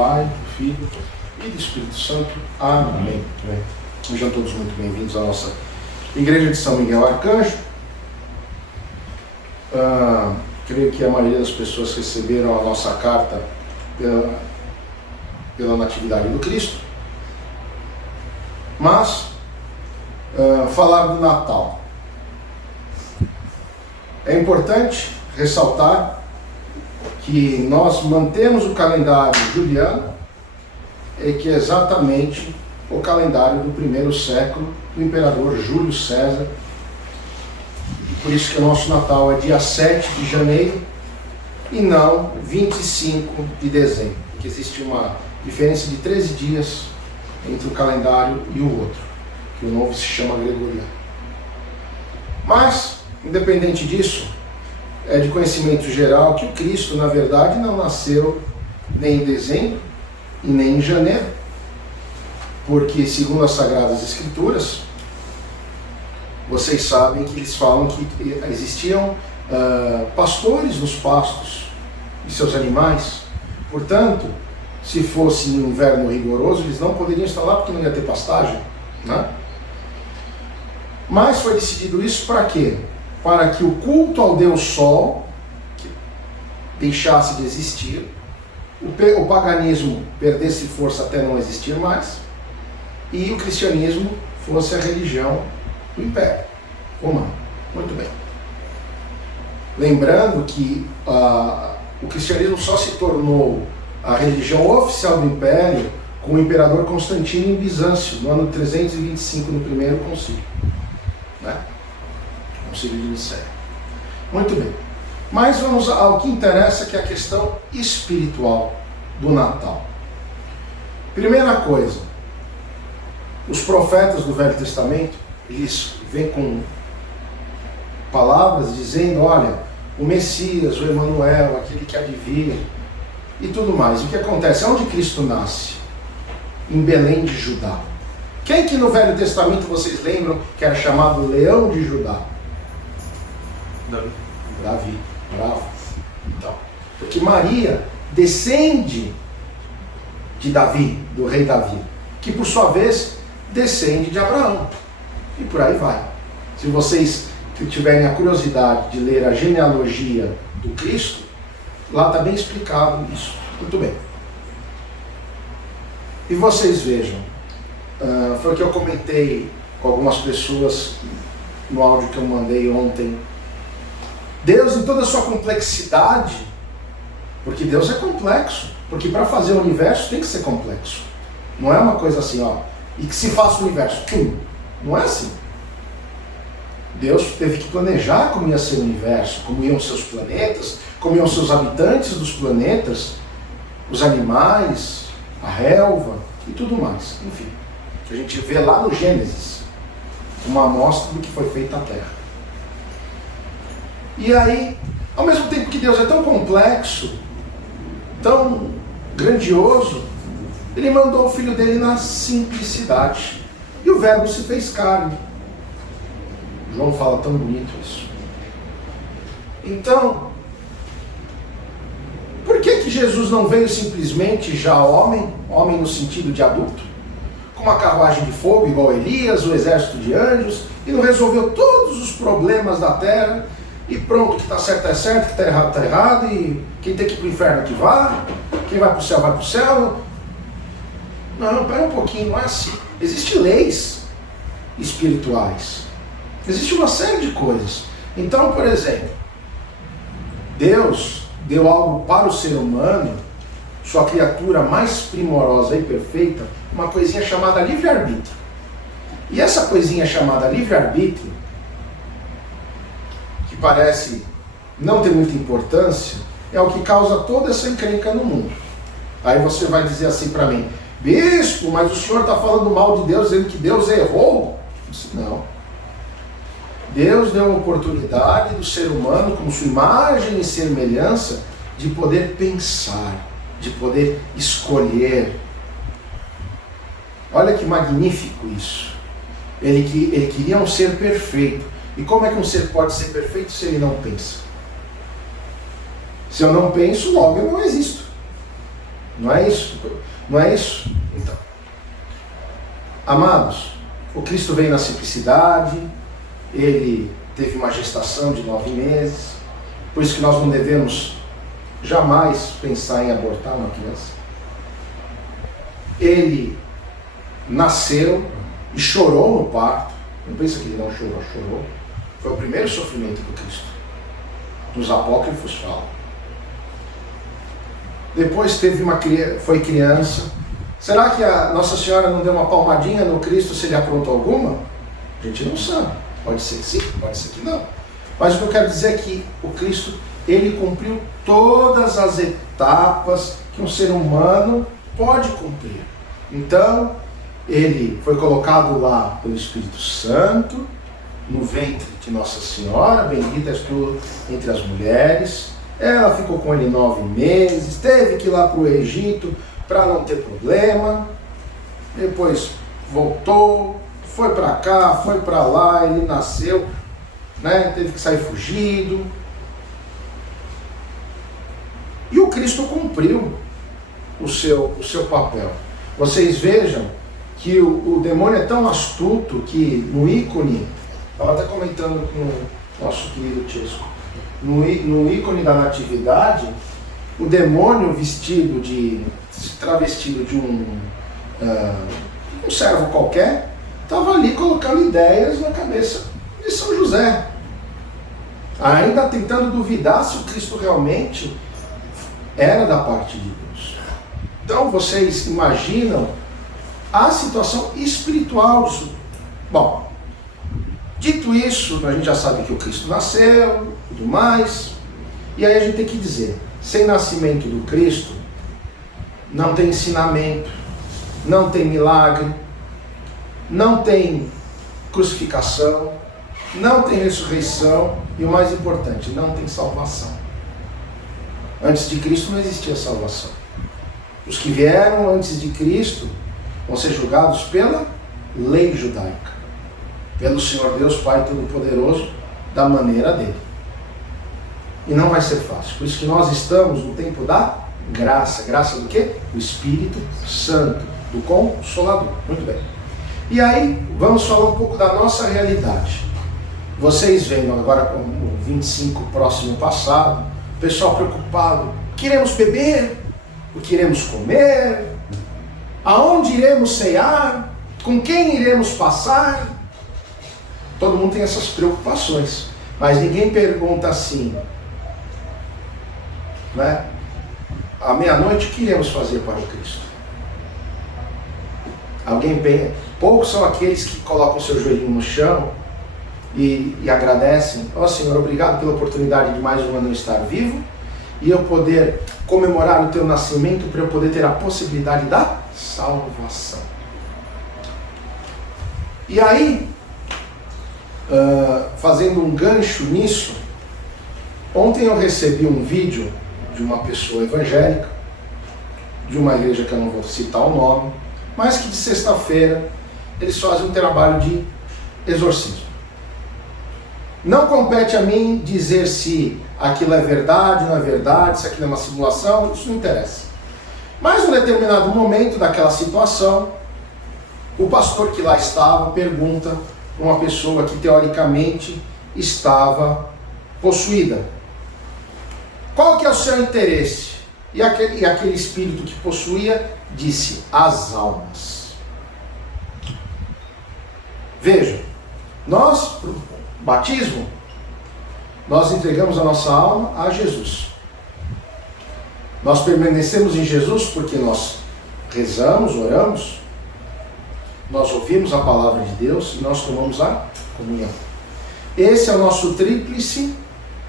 Pai, do Filho e do Espírito Santo. Amém. Sejam todos muito bem-vindos à nossa Igreja de São Miguel Arcanjo. Creio que a maioria das pessoas receberam a nossa carta pela Natividade do Cristo. Mas, falar do Natal. É importante ressaltar que nós mantemos o calendário juliano, que é exatamente o calendário do primeiro século do imperador Júlio César. Por isso que o nosso Natal é dia 7 de janeiro e não 25 de dezembro, porque existe uma diferença de 13 dias entre o calendário e o outro, que o novo se chama gregoriano. Mas, independente disso, é de conhecimento geral que o Cristo, na verdade, não nasceu nem em dezembro e nem em janeiro, porque, segundo as Sagradas Escrituras, vocês sabem que eles falam que existiam pastores nos pastos de seus animais. Portanto, se fosse um inverno rigoroso, eles não poderiam estar lá porque não ia ter pastagem, né? Mas foi decidido isso para quê? Para que o culto ao Deus Sol deixasse de existir, o paganismo perdesse força até não existir mais, e o cristianismo fosse a religião do Império Romano. Muito bem. Lembrando que o cristianismo só se tornou a religião oficial do Império com o imperador Constantino em Bizâncio, no ano 325, no primeiro concílio, né? Concílio de Nicéia. Muito bem. Mas vamos ao que interessa, que é a questão espiritual do Natal. Primeira coisa, os profetas do Velho Testamento, eles vêm com palavras dizendo, olha, o Messias, o Emanuel, aquele que há de vir, e tudo mais. E o que acontece? Onde Cristo nasce? Em Belém de Judá. Quem que no Velho Testamento vocês lembram que era chamado Leão de Judá? Davi. Bravo. Então, porque Maria descende de Davi, do rei Davi, que por sua vez descende de Abraão. E por aí vai. Se vocês tiverem a curiosidade de ler a genealogia do Cristo, lá está bem explicado isso. Muito bem. E vocês vejam, foi o que eu comentei com algumas pessoas no áudio que eu mandei ontem. Deus, em toda a sua complexidade, porque Deus é complexo, porque para fazer o universo tem que ser complexo. Não é uma coisa assim, ó, e que se faça o universo, não é assim. Deus teve que planejar como ia ser o universo, como iam seus planetas, como iam seus habitantes dos planetas, os animais, a relva e tudo mais. Enfim, a gente vê lá no Gênesis uma amostra do que foi feita a Terra. E aí, ao mesmo tempo que Deus é tão complexo, tão grandioso, Ele mandou o Filho dele na simplicidade. E o Verbo se fez carne. João fala tão bonito isso. Então, por que Jesus não veio simplesmente já homem no sentido de adulto, com uma carruagem de fogo igual Elias, o exército de anjos, e não resolveu todos os problemas da terra, e pronto, que está certo é certo, que está errado, e quem tem que ir para o inferno que vá, quem vai para o céu vai para o céu. Não, pera um pouquinho, não é assim. Existem leis espirituais. Existe uma série de coisas. Então, por exemplo, Deus deu algo para o ser humano, sua criatura mais primorosa e perfeita, uma coisinha chamada livre-arbítrio. E essa coisinha chamada livre-arbítrio, que parece não ter muita importância, é o que causa toda essa encrenca no mundo. Aí você vai dizer assim para mim, bispo, mas o senhor está falando mal de Deus, dizendo que Deus errou? Eu disse, não. Deus deu a oportunidade do ser humano, como sua imagem e semelhança, de poder pensar, de poder escolher. Olha que magnífico isso. Ele queria um ser perfeito. E como é que um ser pode ser perfeito se ele não pensa? Se eu não penso, logo eu não existo. Não é isso? Não é isso? Então, amados, o Cristo veio na simplicidade, ele teve uma gestação de 9 meses, por isso que nós não devemos jamais pensar em abortar uma criança. Ele nasceu e chorou no parto. Não pensa que ele não chorou, chorou. Foi o primeiro sofrimento do Cristo. Os apócrifos falam. Depois foi criança. Será que a Nossa Senhora não deu uma palmadinha no Cristo se ele aprontou alguma? A gente não sabe. Pode ser que sim, pode ser que não. Mas o que eu quero dizer é que o Cristo, ele cumpriu todas as etapas que um ser humano pode cumprir. Então, ele foi colocado lá pelo Espírito Santo, no ventre de Nossa Senhora, bendita és tu entre as mulheres. Ela ficou com ele 9 meses, teve que ir lá para o Egito para não ter problema. Depois voltou, foi para cá, foi para lá, ele nasceu, né? Teve que sair fugido. E o Cristo cumpriu o seu papel. Vocês vejam que o demônio é tão astuto que no ícone, estava até comentando com o nosso querido Chesco, no ícone da natividade, o demônio travestido de um servo qualquer, estava ali colocando ideias na cabeça de São José, ainda tentando duvidar se o Cristo realmente era da parte de Deus. Então vocês imaginam a situação espiritual disso. Bom, dito isso, a gente já sabe que o Cristo nasceu, tudo mais, e aí a gente tem que dizer, sem nascimento do Cristo, não tem ensinamento, não tem milagre, não tem crucificação, não tem ressurreição e o mais importante, não tem salvação. Antes de Cristo não existia salvação. Os que vieram antes de Cristo vão ser julgados pela lei judaica, pelo Senhor Deus Pai Todo-Poderoso, da maneira dele. E não vai ser fácil. Por isso que nós estamos no tempo da graça. Graça do quê? Do Espírito Santo, do Consolador. Muito bem. E aí, vamos falar um pouco da nossa realidade. Vocês vendo agora com o 25 próximo passado, o pessoal preocupado, queremos beber, o que iremos comer, aonde iremos cear, com quem iremos passar. Todo mundo tem essas preocupações, mas ninguém pergunta assim, né? À meia-noite, o que iremos fazer para o Cristo? Poucos são aqueles que colocam o seu joelhinho no chão e agradecem. Ó Senhor, obrigado pela oportunidade de mais um ano estar vivo e eu poder comemorar o teu nascimento para eu poder ter a possibilidade da salvação. E aí, fazendo um gancho nisso, ontem eu recebi um vídeo de uma pessoa evangélica, de uma igreja que eu não vou citar o nome, mas que de sexta-feira eles fazem um trabalho de exorcismo. Não compete a mim dizer se aquilo é verdade, não é verdade, se aquilo é uma simulação, isso não interessa. Mas em um determinado momento daquela situação, o pastor que lá estava pergunta para uma pessoa que teoricamente estava possuída: qual que é o seu interesse? E aquele espírito que possuía disse: as almas. Veja, nós, para o batismo, nós entregamos a nossa alma a Jesus. Nós permanecemos em Jesus porque nós rezamos, oramos, nós ouvimos a palavra de Deus e nós tomamos a comunhão. Esse é o nosso tríplice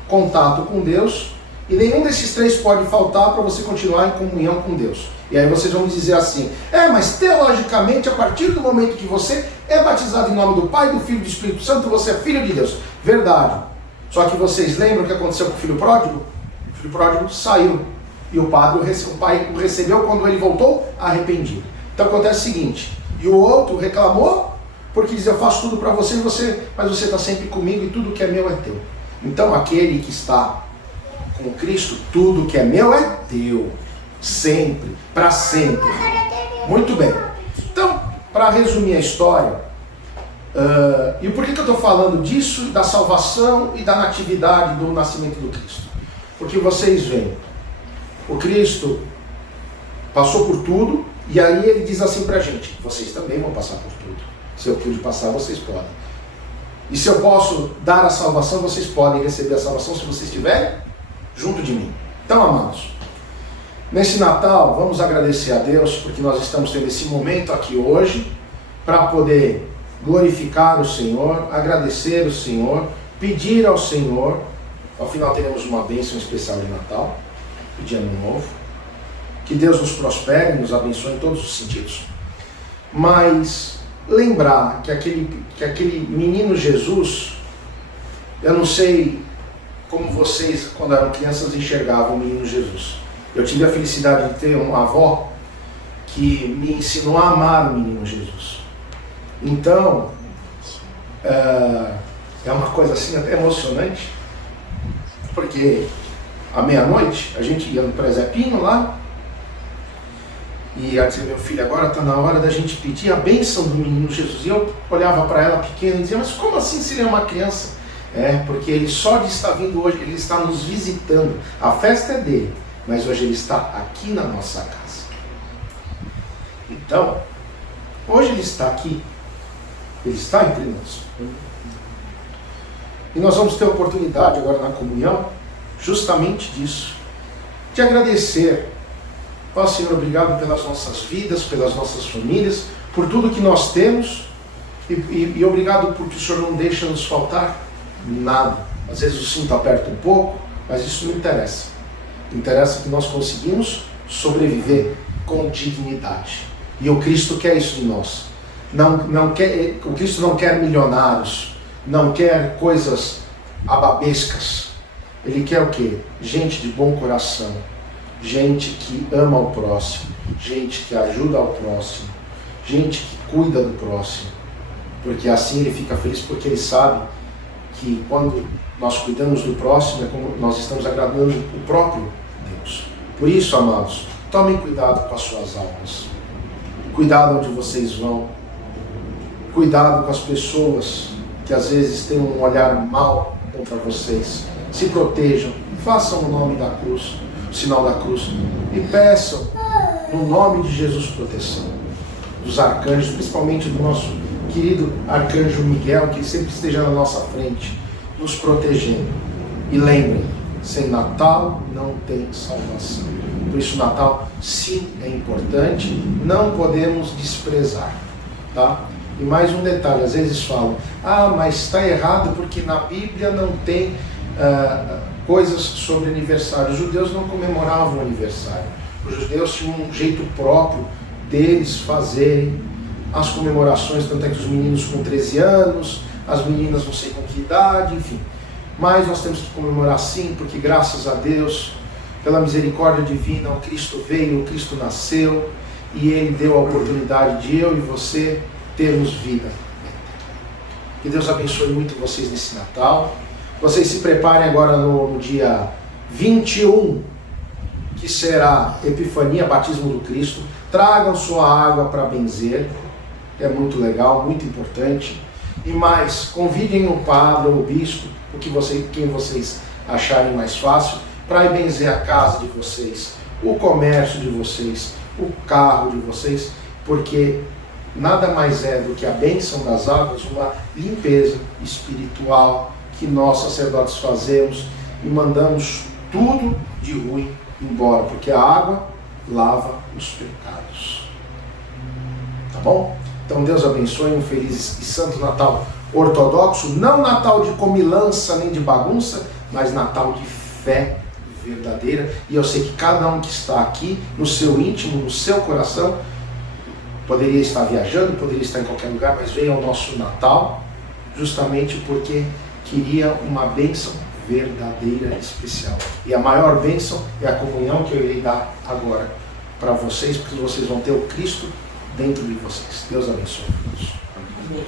contato com Deus e nenhum desses três pode faltar para você continuar em comunhão com Deus. E aí vocês vão me dizer assim: mas teologicamente, a partir do momento que você é batizado em nome do Pai, do Filho e do Espírito Santo, você é filho de Deus. Verdade. Só que vocês lembram o que aconteceu com o filho pródigo? O filho pródigo saiu e o pai o recebeu quando ele voltou arrependido. Então acontece o seguinte: e o outro reclamou porque diz: eu faço tudo para você, mas você está sempre comigo e tudo que é meu é teu. Então aquele que está com Cristo, tudo que é meu é teu. Sempre, para sempre. Muito bem. Então, para resumir a história, e por que eu estou falando disso, da salvação e da natividade do nascimento do Cristo? Porque vocês veem, o Cristo passou por tudo, e aí ele diz assim para a gente: vocês também vão passar por tudo. Se eu pude passar, vocês podem. E se eu posso dar a salvação, vocês podem receber a salvação se vocês estiverem junto de mim. Então, amados, nesse Natal, vamos agradecer a Deus, porque nós estamos tendo esse momento aqui hoje, para poder glorificar o Senhor, agradecer o Senhor, pedir ao Senhor. Ao final teremos uma bênção especial de Natal e de Ano Novo. Que Deus nos prospere, nos abençoe em todos os sentidos. Mas lembrar que aquele menino Jesus, eu não sei como vocês, quando eram crianças, enxergavam o menino Jesus. Eu tive a felicidade de ter uma avó que me ensinou a amar o menino Jesus. Então, é uma coisa assim até emocionante, porque à meia-noite a gente ia no presépio lá, e ela dizia: meu filho, agora está na hora da gente pedir a bênção do menino Jesus. E eu olhava para ela pequena e dizia: mas como assim se ele é uma criança? Porque ele só de estar vindo hoje, ele está nos visitando. A festa é dele, mas hoje ele está aqui na nossa casa. Então, hoje ele está aqui, ele está entre nós. E nós vamos ter a oportunidade agora na comunhão, justamente disso, de agradecer. Ó Senhor, obrigado pelas nossas vidas, pelas nossas famílias, por tudo que nós temos, e obrigado porque o Senhor não deixa nos faltar nada. Às vezes o cinto aperta um pouco, mas isso não interessa. Interessa que nós conseguimos sobreviver com dignidade. E o Cristo quer isso de nós. O Cristo não quer milionários, não quer coisas ababescas. Ele quer o quê? Gente de bom coração, gente que ama o próximo, gente que ajuda ao próximo, gente que cuida do próximo, porque assim ele fica feliz, porque ele sabe que quando nós cuidamos do próximo é como nós estamos agradando o próprio Deus. Por isso, amados, tomem cuidado com as suas almas, cuidado onde vocês vão, cuidado com as pessoas que às vezes têm um olhar mau contra vocês. Se protejam, façam o nome da cruz, o sinal da cruz, e peçam no nome de Jesus proteção dos arcanjos, principalmente do nosso querido arcanjo Miguel, que sempre esteja na nossa frente, nos protegendo. E lembrem, sem Natal não tem salvação. Por isso Natal sim é importante, não podemos desprezar, tá? E mais um detalhe, às vezes falam: mas está errado porque na Bíblia não tem coisas sobre aniversário. Os judeus não comemoravam o aniversário. Os judeus tinham um jeito próprio deles fazerem as comemorações, tanto é que os meninos com 13 anos, as meninas não sei com que idade, enfim. Mas nós temos que comemorar sim, porque graças a Deus, pela misericórdia divina, o Cristo veio, o Cristo nasceu, e Ele deu a oportunidade de eu e você termos vida. Que Deus abençoe muito vocês nesse Natal. Vocês se preparem agora no dia 21, que será Epifania, batismo do Cristo. Tragam sua água para benzer, é muito legal, muito importante. E mais, convidem o padre ou o bispo, quem vocês acharem mais fácil, para ir benzer a casa de vocês, o comércio de vocês, o carro de vocês, porque nada mais é do que a bênção das águas, uma limpeza espiritual que nós sacerdotes fazemos e mandamos tudo de ruim embora, porque a água lava os pecados. Tá bom? Então Deus abençoe, um feliz e santo Natal ortodoxo, não Natal de comilança nem de bagunça, mas Natal de fé verdadeira. E eu sei que cada um que está aqui, no seu íntimo, no seu coração, poderia estar viajando, poderia estar em qualquer lugar, mas veio ao nosso Natal justamente porque queria uma bênção verdadeira e especial. E a maior bênção é a comunhão que eu irei dar agora para vocês, porque vocês vão ter o Cristo dentro de vocês. Deus abençoe. Amém.